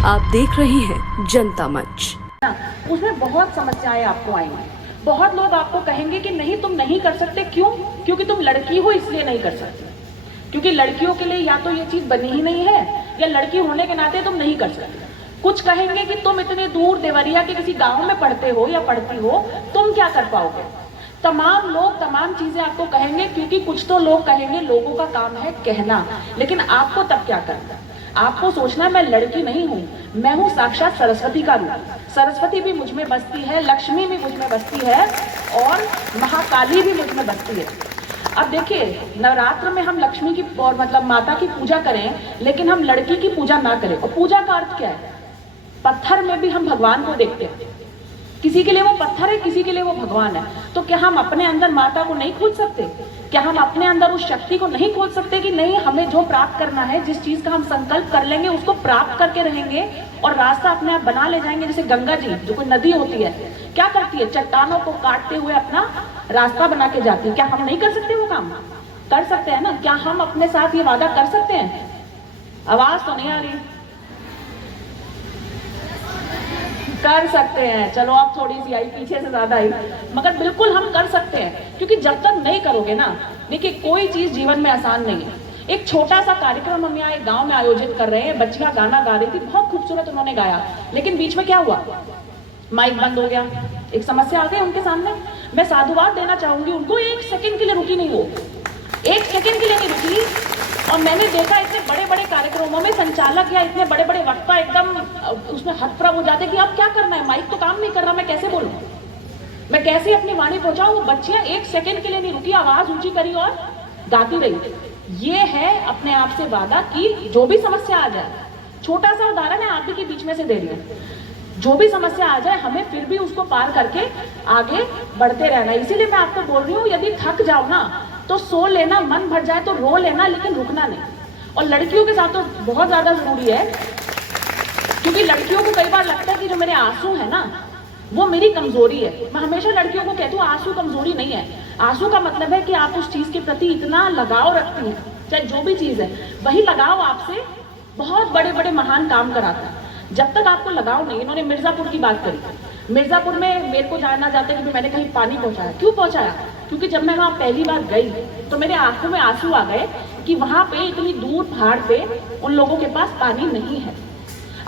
आप देख रहे हैं जनता मंच। उसमें बहुत समस्याएं आपको आएंगी। बहुत लोग आपको कहेंगे कि नहीं तुम नहीं कर सकते। क्यों? क्योंकि तुम लड़की हो इसलिए नहीं कर सकते, क्योंकि लड़कियों के लिए या तो ये चीज बनी ही नहीं है या लड़की होने के नाते तुम नहीं कर सकते। कुछ कहेंगे कि तुम इतने दूर देवरिया के किसी गांव में पढ़ते हो या पढ़ती हो, तुम क्या कर पाओगे। तमाम लोग तमाम चीजें आपको कहेंगे, क्योंकि कुछ तो लोग कहेंगे, लोगों का काम है कहना, लेकिन आपको तब क्या करना। आपको सोचना मैं लड़की नहीं हूं, मैं हूं साक्षात सरस्वती का रूप। सरस्वती भी मुझ में बसती है, लक्ष्मी भी मुझ में बसती है और महाकाली भी मुझ में बसती है। अब देखिए, नवरात्र में हम लक्ष्मी की और मतलब माता की पूजा करें, लेकिन हम लड़की की पूजा ना करें। और पूजा का अर्थ क्या है? पत्थर में भी हम भगवान को देखते हैं। किसी के लिए वो पत्थर है, किसी के लिए वो भगवान है। तो क्या हम अपने अंदर माता को नहीं खोज सकते? क्या हम अपने अंदर उस शक्ति को नहीं खोज सकते कि नहीं, हमें जो प्राप्त करना है, जिस चीज का हम संकल्प कर लेंगे उसको प्राप्त करके रहेंगे और रास्ता अपने आप बना ले जाएंगे। जैसे गंगा जी, जो कोई नदी होती है, क्या करती है? चट्टानों को काटते हुए अपना रास्ता बना के जाती है। क्या हम नहीं कर सकते? वो काम कर सकते हैं ना। क्या हम अपने साथ ये वादा कर सकते हैं? आवाज तो नहीं आ रही। कर सकते हैं। चलो अब थोड़ी सी आई, पीछे से ज्यादा आई, मगर बिल्कुल हम कर सकते हैं। क्योंकि जब तक नहीं करोगे ना, देखिए कोई चीज जीवन में आसान नहीं है। एक छोटा सा कार्यक्रम हम यहाँ एक गांव में आयोजित कर रहे हैं, बच्चियां गाना गा रही थी, बहुत खूबसूरत उन्होंने गाया, लेकिन बीच में क्या हुआ? माइक बंद हो गया। एक समस्या आ गई उनके सामने। मैं साधुवाद देना चाहूंगी उनको, एक सेकंड के लिए रुकी नहीं, वो एक सेकंड के लिए नहीं रुकी। और मैंने देखा इतने बड़े बड़े कार्यक्रमों में संचालक या इतने बड़े बड़े वक्ता एकदम उसमें हतप्रभ हो जाते कि अब क्या करना है, माइक तो काम नहीं कर रहा, मैं कैसे बोलूं, मैं कैसे अपनी वाणी पहुंचाऊं। वो बच्चियां एक सेकंड के लिए नहीं रुकी, आवाज ऊंची करी और गाती रही। ये है अपने आप से वादा कि जो भी समस्या आ जाए, छोटा सा उदाहरण है आप ही के बीच में से दे रही हूं, जो भी समस्या आ जाए हमें फिर भी उसको पार करके आगे बढ़ते रहना। इसीलिए मैं आपको बोल रही हूँ, यदि थक जाओ ना तो सो लेना, मन भर जाए तो रो लेना, लेकिन रुकना नहीं। और लड़कियों के साथ तो बहुत ज्यादा जरूरी है, क्योंकि लड़कियों को कई बार लगता है कि जो मेरे आंसू है ना वो मेरी कमजोरी है। मैं हमेशा लड़कियों को कहती हूँ, आंसू कमजोरी नहीं है। आंसू का मतलब है कि आप उस चीज के प्रति इतना लगाव रखती हैं, चाहे जो भी चीज है, वही लगाव आपसे बहुत बड़े बड़े महान काम कराता है। जब तक आपको लगाव नहीं। इन्होंने मिर्जापुर की बात करी। मिर्जापुर में मेरे को जानना चाहते कि मैंने कहीं पानी पहुंचाया। क्यों पहुंचाया? क्योंकि जब मैं वहां पहली बार गई तो मेरे आंखों में आंसू आ गए कि वहां पे इतनी दूर पहाड़ पे उन लोगों के पास पानी नहीं है।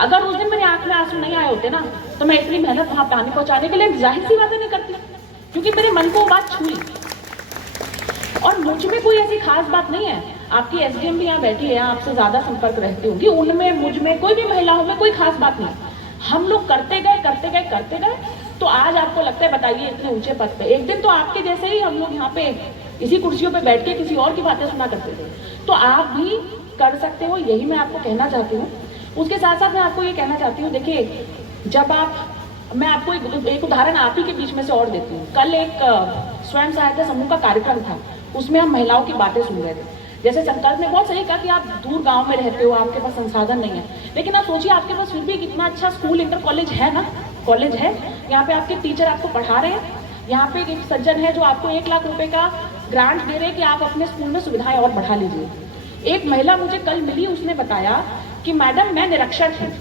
अगर उस दिन मेरे आंख में आंसू नहीं आए होते ना, तो मैं इतनी मेहनत वहां पानी पहुंचाने के लिए जाहिर सी बातें नहीं करती, क्योंकि मेरे मन को वो बात छुई। और मुझ में कोई ऐसी खास बात नहीं है। आपकी एसडीएम भी यहाँ बैठी है, आपसे ज्यादा संपर्क रहती होंगी, उनमें मुझ में कोई भी महिलाओं में कोई खास बात नहीं। हम लोग करते गए करते गए करते गए, तो आज आपको लगता है, बताइए, इतने ऊंचे पद पे। एक दिन तो आपके जैसे ही हम लोग यहाँ पे इसी कुर्सियों पे बैठ के किसी और की बातें सुना करते थे। तो आप भी कर सकते हो, यही मैं आपको कहना चाहती हूँ। उसके साथ साथ मैं आपको ये कहना चाहती हूँ, देखिए जब मैं आपको एक उदाहरण आप ही के बीच में से और देती हूँ। कल एक स्वयं सहायता समूह का कार्यक्रम था, उसमें हम महिलाओं की बातें सुन रहे थे। जैसे संकल्प ने बहुत सही कहा कि आप दूर गांव में रहते हो, आपके पास संसाधन नहीं है, लेकिन आप सोचिए आपके पास फिर भी कितना अच्छा स्कूल, इंटर कॉलेज है ना, कॉलेज है। यहाँ पे आपके टीचर आपको पढ़ा रहे हैं। यहाँ पे एक सज्जन है जो आपको 1 लाख रुपए का ग्रांट दे रहे हैं कि आप अपने स्कूल में सुविधाएं और बढ़ा लीजिए। एक महिला मुझे कल मिली, उसने बताया कि मैडम मैं निरक्षर थी,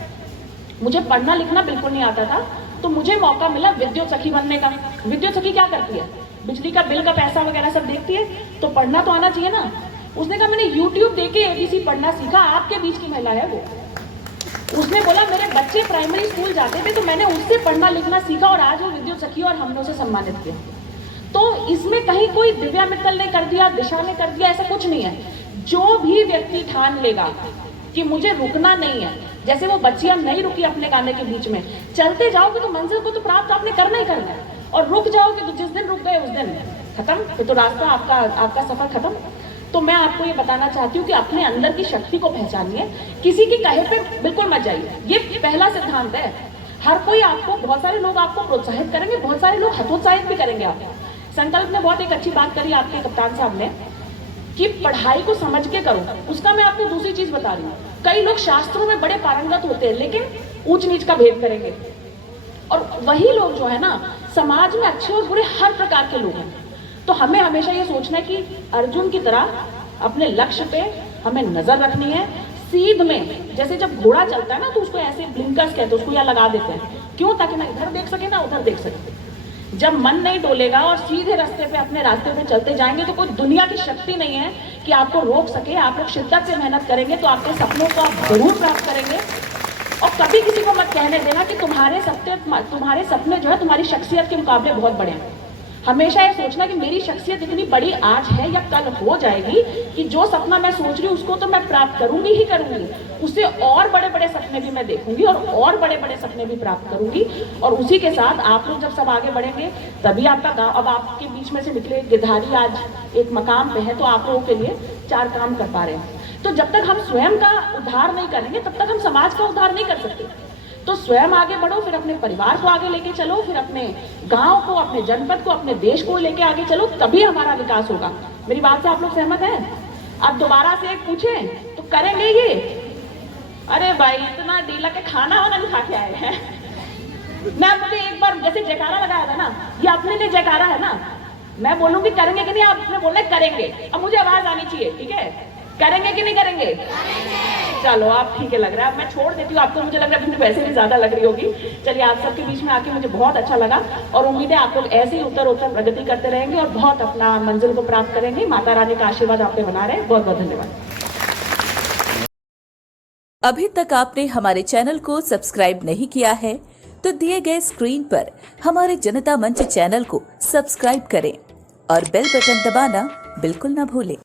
मुझे पढ़ना लिखना बिल्कुल नहीं आता था, तो मुझे मौका मिला विद्युत सखी बनने का। विद्युत सखी क्या करती है? बिजली का बिल का पैसा वगैरह सब देखती है, तो पढ़ना तो आना चाहिए ना। उसने कहा मैंने YouTube देख के एबीसी पढ़ना सीखा। आपके बीच की महिला है वो। उसने बोला मेरे बच्चे प्राइमरी स्कूल जाते थे तो मैंने उससे पढ़ना लिखना सीखा और आज वो विद्युत सखी और हमने उसे सम्मानित किया। तो इसमें कहीं कोई दिव्या मित्तल ने कर दिया, दिशा ने कर दिया, ऐसा कुछ नहीं है। जो भी व्यक्ति ठान लेगा कि मुझे रुकना नहीं है, जैसे वो बच्चियां नहीं रुकी अपने गाने के बीच में, चलते जाओगे तो मंजिल को तो प्राप्त आपने करना ही करना है। और रुक जाओगे तो जिस दिन रुक गए उस दिन खत्म, तो रास्ता आपका सफर खत्म। तो मैं आपको ये बताना चाहती हूँ कि अपने अंदर की शक्ति को पहचानिए, किसी की कहे पे बिल्कुल मत जाइए। ये पहला सिद्धांत है। हर कोई आपको, बहुत सारे लोग आपको प्रोत्साहित करेंगे, बहुत सारे लोग हतोत्साहित भी करेंगे आपको। संकल्प ने बहुत एक अच्छी बात करी आपके कप्तान साहब ने कि पढ़ाई को समझ के करो। उसका मैं आपको दूसरी चीज बता रही हूँ, कई लोग शास्त्रों में बड़े पारंगत होते हैं लेकिन ऊंच नीच का भेद करेंगे, और वही लोग जो है ना समाज में अच्छे और बुरे हर प्रकार के लोग हैं। तो हमें हमेशा ये सोचना है कि अर्जुन की तरह अपने लक्ष्य पे हमें नजर रखनी है, सीध में, जैसे जब घोड़ा चलता है ना तो उसको ऐसे ब्लिंकर्स कहते हैं, उसको या लगा देते हैं, क्यों? ताकि ना इधर देख सके ना उधर देख सके। जब मन नहीं डोलेगा और सीधे रास्ते पे अपने रास्ते पे चलते जाएंगे तो कोई दुनिया की शक्ति नहीं है कि आपको रोक सके। आप लोग शिद्दत से मेहनत करेंगे तो आपके सपनों को आप जरूर प्राप्त करेंगे। और कभी किसी को मत कहने देना कि तुम्हारे सपने जो है तुम्हारी शख्सियत के मुकाबले बहुत बड़े हैं। हमेशा ये सोचना कि मेरी शख्सियत इतनी बड़ी आज है या कल हो जाएगी कि जो सपना मैं सोच रही हूँ उसको तो मैं प्राप्त करूंगी ही करूंगी, उससे और बड़े बड़े सपने भी मैं देखूंगी और बड़े बड़े सपने भी प्राप्त करूंगी। और उसी के साथ आप लोग जब सब आगे बढ़ेंगे तभी आपका गाँव, अब आपके बीच में से निकले गिरधारी आज एक मकाम पे है तो आप लोगों के लिए 4 काम कर पा रहे हैं। तो जब तक हम स्वयं का उद्धार नहीं करेंगे तब तक हम समाज का उद्धार नहीं कर सकते। तो स्वयं आगे बढ़ो, फिर अपने परिवार को आगे लेके चलो, फिर अपने गांव को, अपने जनपद को, अपने देश को लेके आगे चलो, तभी हमारा विकास होगा। मेरी बात से आप लोग सहमत हैं? अब दोबारा से एक पूछें तो करेंगे ये? अरे भाई इतना डीला के खाना वाना नहीं खा के आए हैं। मैं मुझे एक बार जैसे जयकारा लगाया था ना, ये अपने लिए जयकारा है ना, मैं बोलूंगी करेंगे कि नहीं, आपने बोलना है करेंगे। अब मुझे आवाज आनी चाहिए, ठीक है? करेंगे कि नहीं करेंगे? चलो आप ठीक है लग रहा है। अब मैं छोड़ देती हूँ आपको, मुझे लग रहा है वैसे भी ज्यादा लग रही होगी। चलिए, आप सबके बीच में आके मुझे बहुत अच्छा लगा और उम्मीद है आप लोग ऐसे ही उत्तर प्रगति करते रहेंगे और बहुत अपना मंजिल को प्राप्त करेंगे। माता रानी का आशीर्वाद आप पे बना रहे। बहुत बहुत धन्यवाद। अभी तक आपने हमारे चैनल को सब्सक्राइब नहीं किया है तो दिए गए स्क्रीन पर हमारे जनता मंच चैनल को सब्सक्राइब करें और बेल बटन दबाना बिल्कुल न भूलें।